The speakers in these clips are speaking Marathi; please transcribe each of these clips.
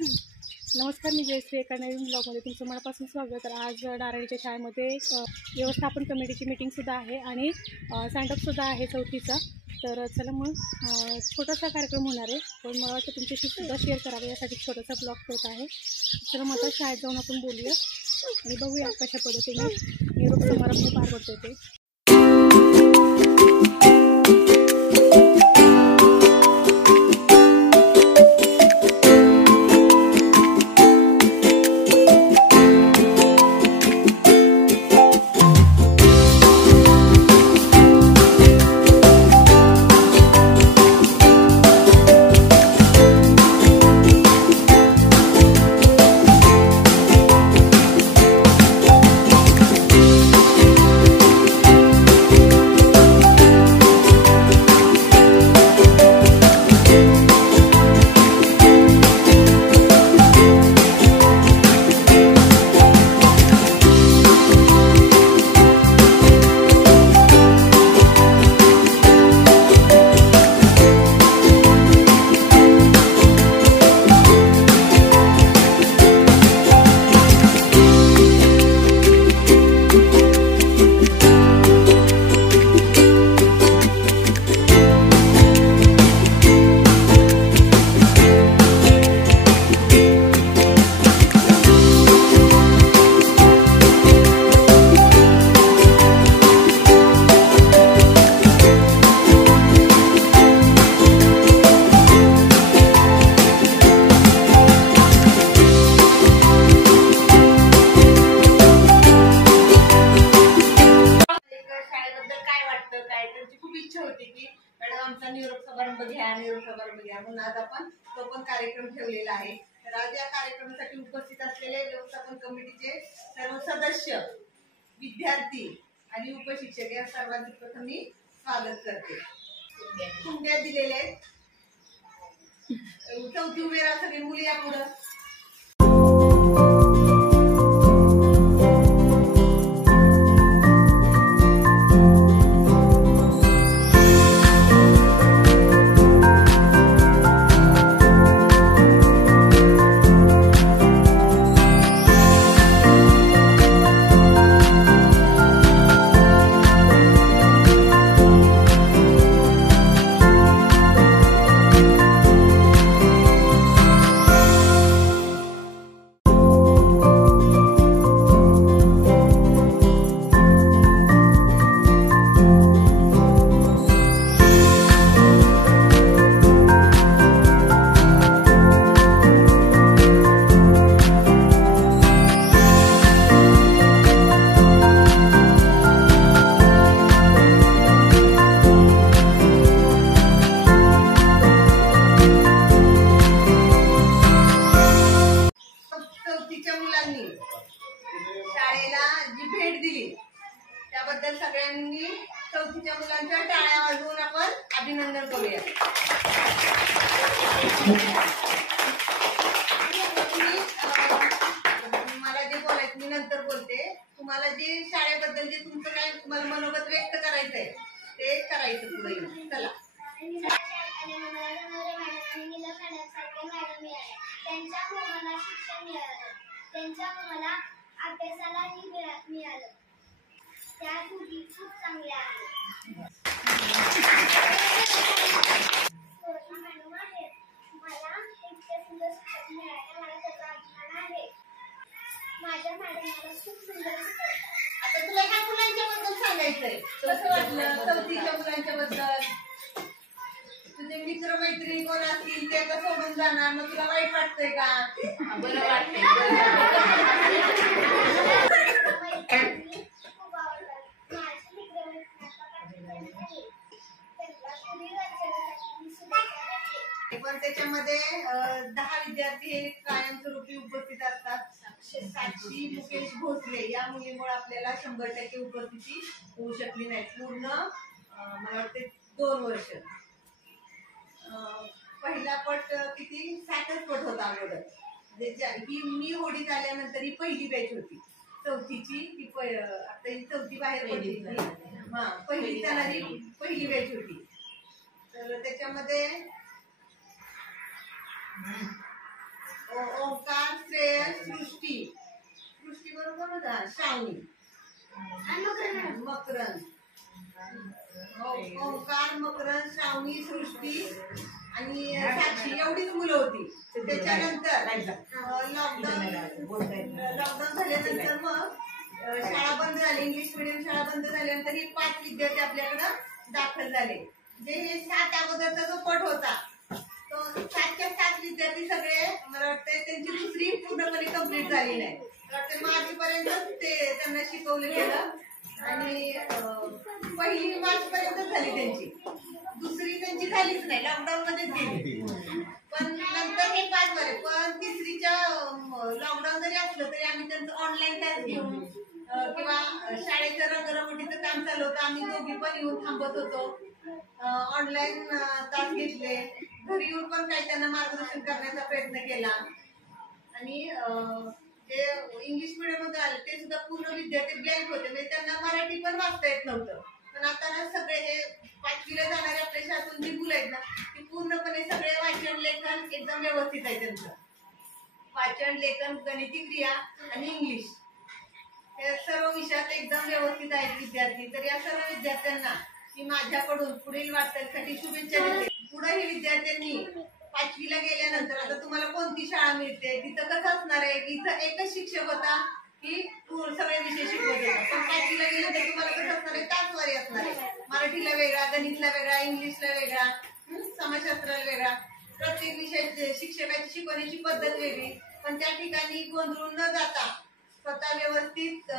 नमस्कार, मी जयश्री एका नवीन ब्लॉगमध्ये तुमचं मनापासून स्वागत. तर आज नारळीच्या शाळेमध्ये व्यवस्थापन कमिटीची मीटिंगसुद्धा आहे आणि स्टँडअपसुद्धा आहे चौथीचा. तर चला मग छोटासा कार्यक्रम होणार आहे, पण मला वाटतं तुमच्याशी सुद्धा शेअर करावं यासाठी छोटासा ब्लॉग करत आहे. चला मग आता शाळेत जाऊन आपण बोलूया आणि बघूया कशा पद्धतीने निरोप समारंभ पार पडतो ते. निरोप समारंभ घ्या म्हणून आज आपण तो पण कार्यक्रम ठेवलेला आहे. तर आज या कार्यक्रमासाठी उपस्थित असलेले व्यवस्थापन कमिटीचे सर्व सदस्य, विद्यार्थी आणि उपशिक्षक या सर्वांचे प्रथम मी स्वागत करते. कुंड्या दिलेले आहेत. चौथी उभे राहा सगळी मुली या पुढं. शाळेला जी भेट दिली त्याबद्दल सगळ्यांनी चौथीच्या मुलांच्या टाळ्या वाजवून आपण अभिनंदन करूया. मला जे बोलायचं मी नंतर बोलते. तुम्हाला जे शाळेबद्दल जे तुमचं काय तुम्हाला मनोगत व्यक्त करायचंय ते करायचं पुढे येऊन. चला. त्यांच्यामुळे मला अभ्यासालाही मिळालं. त्या खूप चांगल्या आहेत. मॅडम आहेत. मला इतके सुंदर शिक्षक मिळाले, मला त्याचा अभिमान आहे. माझ्या मॅडम मला खूप सुंदर शिकवतात. आता तुला ह्या मुलांच्या बद्दल सांगायचंय. कसं वाटलं चौथीच्या मुलांच्या बद्दल? तुझे मित्र मैत्रिणी कोण असतील ते कसं सोडून जाणार, मग तुला वाईट वाटतंय का? बरं वाटतंय. खूप आवडतात. माझे मित्र पण त्याच्यामध्ये 10 विद्यार्थी हे कायमस्वरूपी उपस्थित असतात. साक्षी मुकेश भोसले या मुलीमुळे आपल्याला 100% उपस्थिती होऊ शकली नाही. पूर्ण मला वाटते 2 वर्ष. पहिला पट किती 7च पट होता अगोदर. ही मी होडीत आल्यानंतर ही पहिली बॅच होती चौथीची. आता ही चौथी बाहेर पडली. पहिली जाणारी पहिली बॅच होती. तर त्याच्यामध्ये ओंकार, श्रेयस, सृष्टी बरोबर होता, श्रावणी, मकरंद, ओंकार, मकरंद, श्रावणी, सृष्टी आणि साक्षी एवढीच मुलं होती. त्याच्यानंतर लॉकडाऊन झाल्यानंतर मग शाळा बंद झाली, इंग्लिश मिडियम शाळा बंद झाल्यानंतर ही 5 विद्यार्थी आपल्याकडं दाखल झाले. जे हे 7 अगोदरचा जो पट होता तो 7च्या 7 विद्यार्थी सगळे मला वाटतं त्यांची दुसरी पूर्णपणे कंप्लीट झाली नाही. मार्चपर्यंत ते त्यांना शिकवलं गेलं आणि पहिली मार्चपर्यंत झाली त्यांची, दुसरी त्यांची झालीच नाही, लॉकडाऊन मध्येच गेली. पण नंतर हे 5 झाले. पण तिसरीच्या लॉकडाऊन जरी असलं तरी आम्ही त्यांचं ऑनलाईन क्लास घेऊन किंवा शाळेचं रंगरंगोटीचं काम चालू होतं, आम्ही दोघी पण येऊन थांबत होतो, ऑनलाईन तास घेतले, घरी येऊन पण काही त्यांना मार्गदर्शन करण्याचा प्रयत्न केला. आणि जे इंग्लिश मिडियम मध्ये आले ते सुद्धा पूर्ण विद्यार्थी ब्लँक होते, म्हणजे त्यांना मराठी पण वाचता येत नव्हतं. पण आता ना सगळे हे 5वीला जाणारे आपल्या शाळेतून जी मुलं आहेत ना ती पूर्णपणे सगळे वाचन लेखन एकदम व्यवस्थित आहे त्यांचं. वाचन लेखन, गणिती क्रिया आणि इंग्लिश हे सर्व विषयात एकदम व्यवस्थित आहेत विद्यार्थी. तर या सर्व विद्यार्थ्यांना मी माझ्याकडून पुढील वाटचालीसाठी शुभेच्छा देते. पुढे हे विद्यार्थ्यांनी 5वीला गेल्यानंतर आता तुम्हाला कोणती शाळा मिळते, तिथं कसं असणार आहे, इथं एकच शिक्षक होता की सगळे विषय शिकवत होता. पण 5वीला गेल्यानंतर तुम्हाला कसं असणार आहे, तासवारी असणार आहे, मराठीला वेगळा, गणितला वेगळा, इंग्लिशला वेगळा, समाजशास्त्राला वेगळा, प्रत्येक विषयाची शिक्षकाची शिकवण्याची पद्धत वेगळी. पण त्या ठिकाणी गोंधळून न जाता स्वतः व्यवस्थित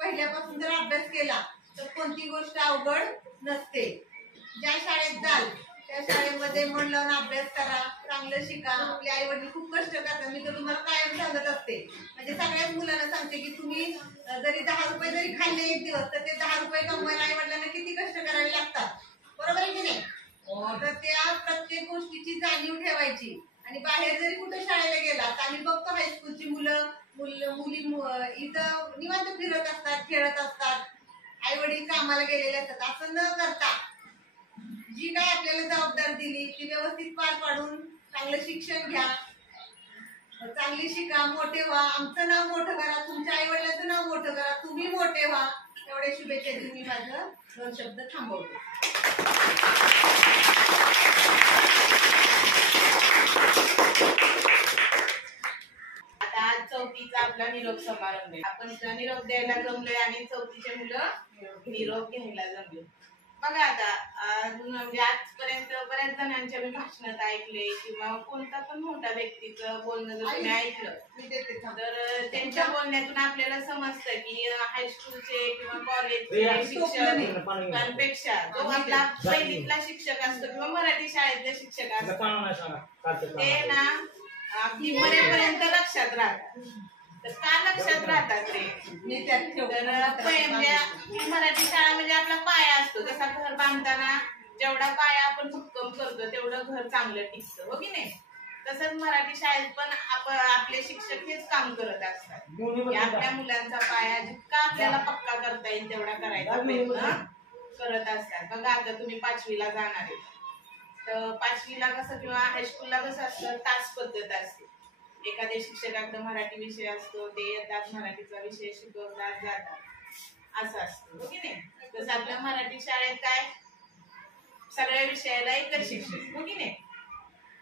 पहिल्यापासून जर अभ्यास केला तर कोणती गोष्ट अवघड नसते. ज्या शाळेत जाल त्या शाळेमध्ये मन लावून अभ्यास करा, चांगलं शिका. आपले आई वडील खूप कष्ट करतात, मी तर तुम्हाला कायम सांगत असते. म्हणजे सगळ्याच मुलांना सांगते की तुम्ही जरी 10 रुपये जरी खाल्ले एक दिवस तर ते 10 रुपये कमवायला आई वडिलांना किती कष्ट करावे लागतात, बरोबर आहे की नाही. तर त्या प्रत्येक गोष्टीची जाणीव ठेवायची. आणि बाहेर जरी कुठे शाळेला गेला तर आम्ही बघतो हायस्कूलची मुली इथं निवांत फिरत असतात, खेळत असतात, आई वडील कामाला गेलेले असतात. असं न करता जी काय आपल्याला जबाबदारी दिली ती व्यवस्थित पार पाडून चांगलं शिक्षण घ्या, चांगली शिका, मोठे व्हा. आमचं नाव मोठं करा, तुमच्या आई वडिलांचं नाव मोठं करा, तुम्ही मोठे व्हा. एवढ्या शुभेच्छा देऊन मी माझं 2 शब्द थांबवतो. आता आज 4थीचा आपला निरोप समारंभ आहे. आपण निरोप द्यायला जमलोय आणि 4थीचे मुलं निरोप घ्यायला जमले. बघा आता म्हणजे आजपर्यंत बऱ्याच जणांच्या मी भाषणात ऐकले किंवा कोणता पण मोठा व्यक्तीचं बोलणं जर तुम्ही ऐकलं तर त्यांच्या बोलण्यातून आपल्याला समजतं की हायस्कूलचे किंवा कॉलेजचे शिक्षकांपेक्षा जो आपला पहिलीतला शिक्षक असतो किंवा मराठी शाळेतले शिक्षक असतो ते ना अगदी मरेपर्यंत लक्षात राहतात. तर का लक्षात राहतात रे, तर मराठी शाळा म्हणजे आपला पाया असतो. जसा घर बांधताना जेवढा पाया आपण भक्कम करतो तेवढं घर चांगलं टिकतं, हो की नाही. तसंच मराठी शाळेत पण आपले शिक्षक हेच काम करत असतात की आपल्या मुलांचा पाया जितका आपल्याला पक्का करता येईल तेवढा करायचा प्रयत्न करत असतात. बघा आता तुम्ही 5वीला जाणार आहे तर 5वीला कसं किंवा हायस्कूलला कसं असतं, तास पद्धत असते. एखाद्या शिक्षकाकडे मराठी विषय असतो, ते येतात मराठीचा विषय शिकवतात जातात, असं असतं, हो की नाही. तसं आपल्या मराठी शाळेत काय सगळ्या विषयाला एकच शिक्षक, हो की नाही.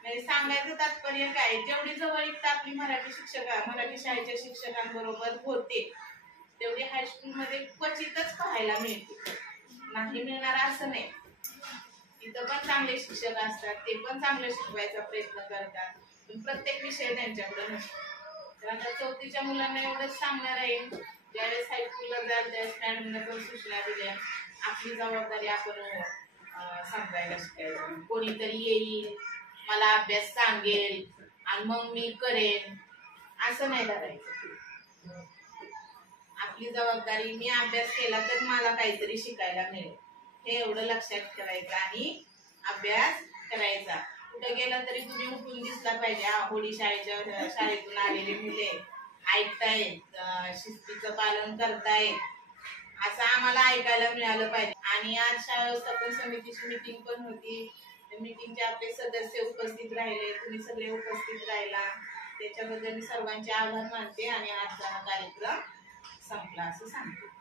म्हणजे सांगायचं तात्पर्य काय, जेवढी जवळीकता आपली मराठी शाळेच्या शिक्षकांबरोबर होते तेवढी हायस्कूलमध्ये क्वचितच पाहायला मिळते. नाही मिळणार असं नाही, तिथं पण चांगले शिक्षक असतात, ते पण चांगलं शिकवायचा प्रयत्न करतात, पण प्रत्येक विषय त्यांच्याकडे नसतो. तर आता 4थीच्या मुलांना एवढंच सांगणार आहे, ज्यावेळेस हायस्कूलला जाल त्यावेळेस मॅडमने पण सूचना दिल्या, आपली जबाबदारी आपण समजायला शिकायचं. कोणीतरी येईल मला अभ्यास सांगेल आणि मग मी करेन असं नाही करायचं. आपली जबाबदारी, मी अभ्यास केला तर मला काहीतरी शिकायला मिळेल हे एवढं लक्षात ठेवायचं आणि अभ्यास करायचा. कुठं गेलं तरी तुम्ही उठून दिसला पाहिजे, होडी शाळेतून आलेले मुले ऐकतायत, शिस्तीचं पालन करतायत असं आम्हाला ऐकायला मिळालं पाहिजे. आणि आज शाळा व्यवस्थापन समितीची मीटिंग पण होती, मीटिंगचे आपले सदस्य उपस्थित राहिले, तुम्ही सगळे उपस्थित राहिला. त्याच्याबद्दल मी सर्वांचे आभार मानते आणि आजचा हा कार्यक्रम संपला असं सांगते.